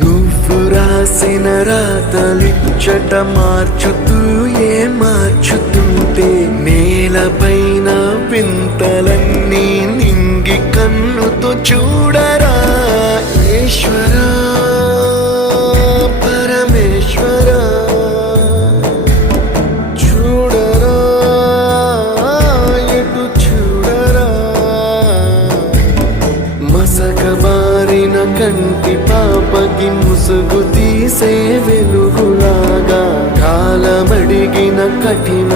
నువ్వు రాసిన రాతలిచ్చట మార్చుతూ మార్చుతుంటే నేలపైన వింతలన్నీ నింగి కన్నుతో చూడరా ఈశ్వరా పరమేశ్వరా చూడరా ఎటు చూడరా మసకబారిన కంటి పాపకి ముసుగు తీసే వెలుగులాగా కాలమడిగిన కఠిన